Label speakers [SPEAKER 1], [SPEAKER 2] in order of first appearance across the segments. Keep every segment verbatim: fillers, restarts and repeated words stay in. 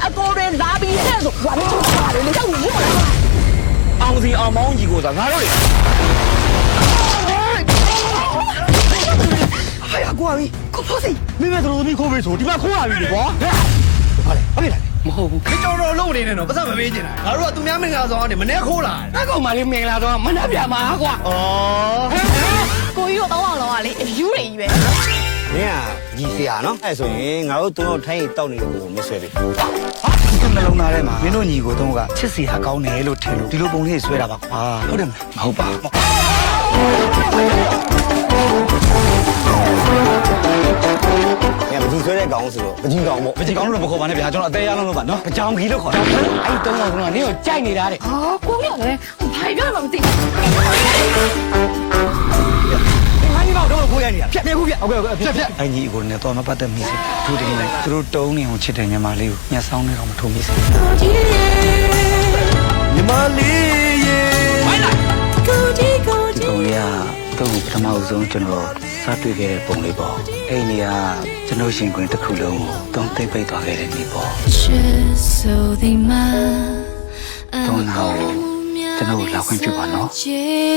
[SPEAKER 1] အကိုတွေလာပြီးတဲ့ဆိုဘာလို့ချတာလဲကြောက်နေမလား
[SPEAKER 2] အောင်စီအောင်မောင်းကြီးကိုသာငါတို့လေ
[SPEAKER 3] ဟာရကွာပြီကိုဖို့စီမိမဲတို့သမီးခိုးပေးဆိုဒီမှာခိုးရပြီလေကွာဟာလေဟုတ်ပြီလားမဟုတ်ဘူးခေတော်တော်လုံးနေနေတော့ပတ်စံမပေးချင်တာငါတို့ကသူများမင်္ဂလာဆောင်ကနေမနေ့ခိုးလာတယ်ကောင်မလေးမင်္ဂလာဆောင်မနှက်ပြမှာကွာဩ
[SPEAKER 1] ကိုကြီးတို့တောင်းအောင်လောကလေအယူတွေကြီးပဲ
[SPEAKER 3] မင်းကကြီးစရာနော်အဲ့ဆိုရင်ငါတို့သုံးတော့ထိုင်းရီတောက်နေတဲ့ကိုမဆွဲပြီဟာဒီနှလုံးသားထဲမှာမင်းတို့ညီကိုသုံးကချစ်စီဟာကောင်းတယ်လို့ထင်လို့ဒီလိုပုံလေးဆွဲတာပါကွာဟုတ်တယ်မဟုတ်ပါဘူးဆွဲတဲ့ကောင်ဆိုတော့ပကြီးကောင်ပေါ့ပကြီးကောင်လို့မခေါ်ပါနဲ့ဗျာကျွန်တော်အသေးရလုံးလို့ပါနော်ပကြောင်ကြီးလို့ခေါ်တာအဲ့တုံးကောင်ကနင်းကိုကြိုက်နေတာတဲ့
[SPEAKER 1] ဟာကိုကြီးကလည်းဘာပြောမှမသိဘူး
[SPEAKER 3] ငါညီမတို့ကိုရနေတာဖြတ်နေခုဖြတ်ဟုတ်ကဲ့ဟုတ်ကဲ့ဖြတ်ဖြတ်အဲ့ညီကိုလည်းတော့မပတ်သက်မိစေသူတကယ်လည်းသူတို့တုံးနေအောင်ချစ်တဲ့ညီမလေးကိုညှက်ဆောင်နေတော့မထုံးမိစေညီမလေးရေဝိုင်းလိုက်ကိုကြီးကိုကြီးပုံရတော့ပထမဆုံးကျွန်တော်စတွေ့ခဲ့တဲ့ပုံလေးပေါ့အဲ့ဒီကကျွန်တော်ရှင်ခွင်တစ်ခုလုံးကိုတုံးသိပ်ပိတ်သွားခဲ့တဲ့နေ့ပေါ့တုံးတော့ကျွန်တော်လာခွင့်ပြုပါနော်ဒီ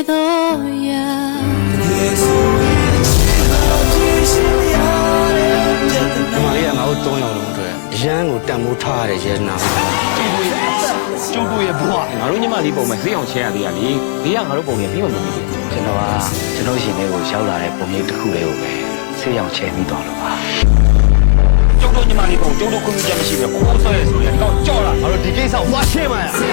[SPEAKER 3] မှာလေးကငါတို့တုံးရောင်လုံးအတွက်ရန်ကိုတန်မိုးထားရတဲ့ရဲနာ
[SPEAKER 2] ကျိုးတို့ရဲ့ဘွားငါတို့ညီမလေးပုံမဲ့ဈေးအောင်ချဲရသေးရလေဘေးကငါတို့ပုံနဲ့ပြီးမှမပြီးဘူး
[SPEAKER 3] ကျွန်တော်ကကျွန်တော်ရှင်လေးကိုရောက်လာတဲ့ပုံလေးတစ်ခုလေးကိုပဲဆေးရောင်ချဲပြီးသွားလို့ပါ
[SPEAKER 2] ကျုပ်တို့ညီမလေးပုံကျုပ်တို့ခွင့်ပြုချက်မရှိပဲကိုကိုဆွဲရဆိုရင်တော့ကြောက်လာငါတို့ဒီကိစ္စကိုသွားရှင်းပါရညီ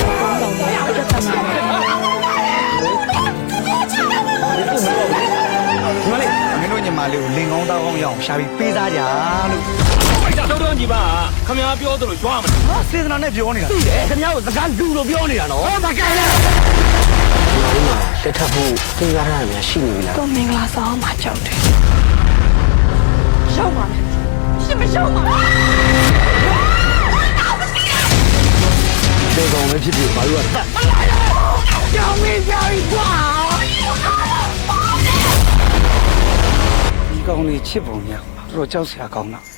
[SPEAKER 2] မလေးမင်းတို့ညီမလေးကိုလင်ကောင်းတောင်းအောင်ရအောင်ရှာပြီးပေးစားကြလို့ကျုပ်တို့ညီမခမများပြောသလိုကြွားမလား
[SPEAKER 3] ဟာစေတနာနဲ့ပြောနေတာသိတယ်ခင်ဗျားကိုစကားလူလို့ပြောနေတာနော်ဟောမကဲလဲတက်ထဖို့စဉ်းစားရများရှိနေပြီလား
[SPEAKER 1] တော့မင်္ဂလာဆောင်မှာကြောက်တယ်ရောက်ပါမယ်ရှင်မရောက်ပါဘူး
[SPEAKER 3] ဒီကောင်လည်းဖြစ်ဖြစ်ဘာလို့က
[SPEAKER 1] ကြောင်မင်းကြောင်ကွာ
[SPEAKER 3] ဒီကောင်လေးချစ်ပုံရတော့ကြောက်စရာကောင်းတာ